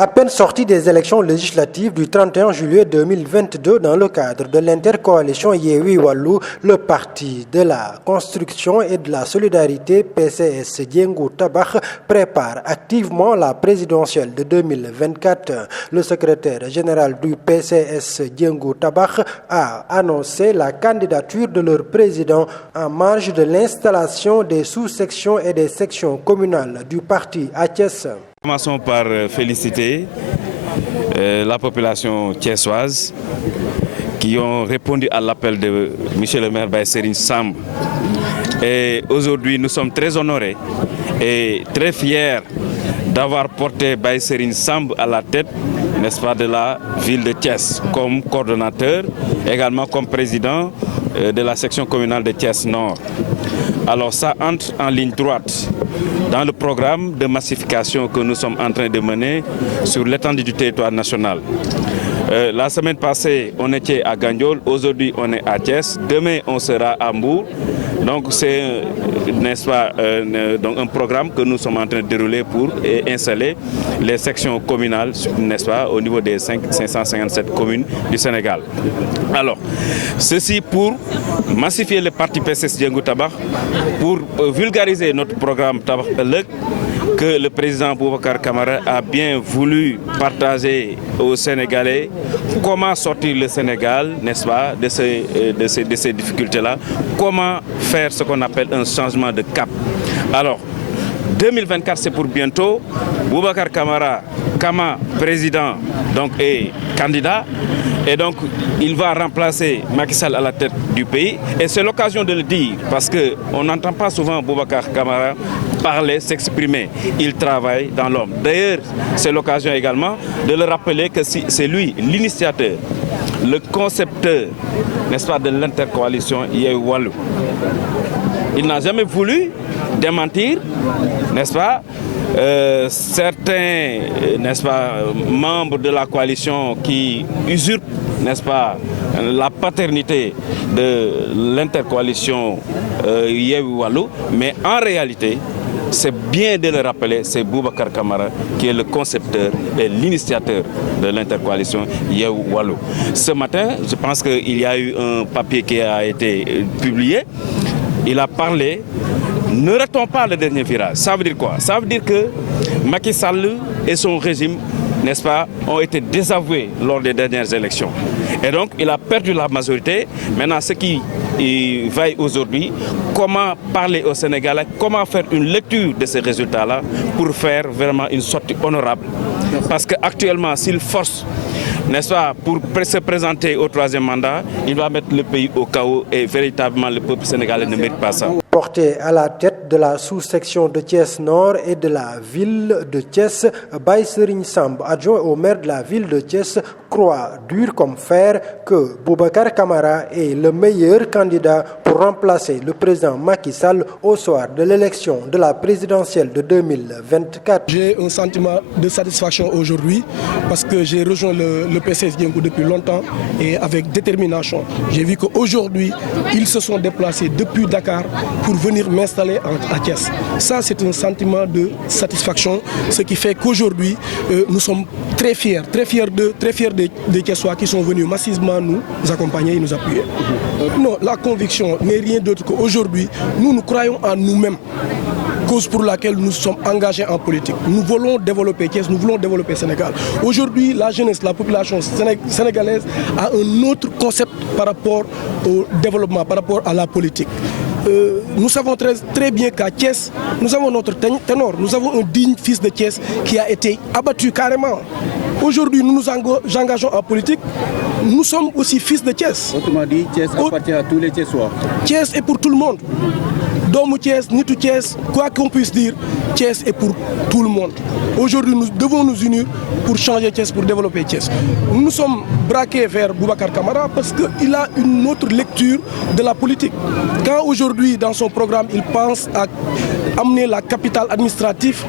À peine sorti des élections législatives du 31 juillet 2022 dans le cadre de l'intercoalition Yewwi Wallu, le parti de la construction et de la solidarité PCS Diengu Tabakh prépare activement la présidentielle de 2024. Le secrétaire général du PCS Diengu Tabakh a annoncé la candidature de leur président en marge de l'installation des sous-sections et des sections communales du parti à Thiès. Commençons par féliciter la population thiessoise qui ont répondu à l'appel de M. le maire Baye Serigne Samb. Et aujourd'hui, nous sommes très honorés et très fiers d'avoir porté Baye Serigne Samb à la tête, n'est-ce pas, de la ville de Thiès, comme coordonnateur, également comme président de la section communale de Thiès Nord. Alors ça entre en ligne droite dans le programme de massification que nous sommes en train de mener sur l'étendue du territoire national. La semaine passée, on était à Gandiol, aujourd'hui on est à Thiès, demain on sera à Mbour. Donc c'est, n'est-ce pas, donc un programme que nous sommes en train de dérouler pour installer les sections communales, n'est-ce pas, au niveau des 557 communes du Sénégal. Alors, ceci pour massifier le parti PCS Diengu Tabakh, pour vulgariser notre programme Tabakh Ëllëg, que le président Boubacar Camara a bien voulu partager aux Sénégalais comment sortir le Sénégal, n'est-ce pas, de ces difficultés-là, comment faire ce qu'on appelle un changement de cap. Alors, 2024 c'est pour bientôt. Boubacar Camara, Kama, président, donc est candidat. Et donc, il va remplacer Macky Sall à la tête du pays. Et c'est l'occasion de le dire, parce qu'on n'entend pas souvent Boubacar Camara parler, s'exprimer. Il travaille dans l'ombre. D'ailleurs, c'est l'occasion également de le rappeler que c'est lui, l'initiateur, le concepteur, n'est-ce pas, de l'intercoalition Yewwi Wallu. Il n'a jamais voulu démentir, n'est-ce pas, certains, n'est-ce pas, membres de la coalition qui usurpent, n'est-ce pas, la paternité de l'intercoalition Yewwi Wallu, mais en réalité, c'est bien de le rappeler, c'est Boubacar Camara qui est le concepteur et l'initiateur de l'intercoalition Yewwi Wallu. Ce matin, je pense qu'il y a eu un papier qui a été publié. Il a parlé, ne ratons pas le dernier virage. Ça veut dire quoi? Ça veut dire que Macky Sall et son régime, n'est-ce pas, ont été désavoués lors des dernières élections. Et donc, il a perdu la majorité. Maintenant, ce qui vaille aujourd'hui, comment parler aux Sénégalais, comment faire une lecture de ces résultats-là pour faire vraiment une sortie honorable. Parce qu'actuellement, s'il force, n'est-ce pas, pour se présenter au troisième mandat, il va mettre le pays au chaos et véritablement le peuple sénégalais ne mérite pas ça. Porté à la tête de la sous-section de Thiès Nord et de la ville de Thiès, Baye Serigne Samb, adjoint au maire de la ville de Thiès, croit dur comme fer que Boubacar Camara est le meilleur candidat pour remplacer le président Macky Sall au soir de l'élection de la présidentielle de 2024. J'ai un sentiment de satisfaction aujourd'hui parce que j'ai rejoint le PCS Diengu depuis longtemps et avec détermination. J'ai vu qu'aujourd'hui, ils se sont déplacés depuis Dakar pour venir m'installer à Thiès. Ça, c'est un sentiment de satisfaction, ce qui fait qu'aujourd'hui, nous sommes très fiers des Thiessois qui sont venus massivement nous accompagner et nous appuyer. Non, la conviction n'est rien d'autre qu'aujourd'hui, nous croyons en nous-mêmes. Cause pour laquelle nous sommes engagés en politique. Nous voulons développer Thiès, nous voulons développer Sénégal. Aujourd'hui, la jeunesse, la population sénégalaise a un autre concept par rapport au développement, par rapport à la politique. Nous savons très bien qu'à Thiès, nous avons notre ténor, nous avons un digne fils de Thiès qui a été abattu carrément. Aujourd'hui, nous nous engageons en politique, nous sommes aussi fils de Thiès. Autrement dit, Thiès appartient à tous les Thiessois. Thiès est pour tout le monde. Doomu Thiès, nitu Thiès, quoi qu'on puisse dire, Thiès est pour tout le monde. Aujourd'hui, nous devons nous unir pour changer Thiès, pour développer Thiès. Nous sommes braqués vers Boubacar Camara parce qu'il a une autre lecture de la politique. Quand aujourd'hui, dans son programme, il pense à amener la capitale administrative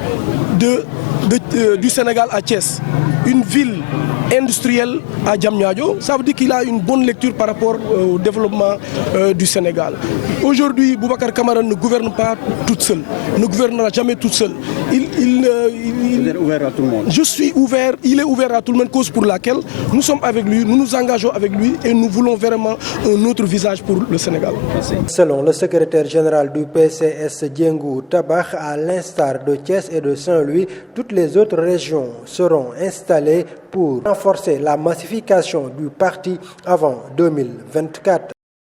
du Sénégal à Thiès, une ville industrielle à Diamniadio, ça veut dire qu'il a une bonne lecture par rapport au développement du Sénégal. Aujourd'hui, Boubacar Camara ne gouverne pas toute seule, ne gouvernera jamais toute seule. Vous êtes ouvert à tout le monde. Je suis ouvert, il est ouvert à tout le monde, cause pour laquelle nous sommes avec lui, nous nous engageons avec lui et nous voulons vraiment un autre visage pour le Sénégal. Merci. Selon le secrétaire général du PCS Diengou Tabakh, à l'instar de Thiès et de Saint-Louis, toutes les autres régions seront installées pour renforcer la massification du parti avant 2024.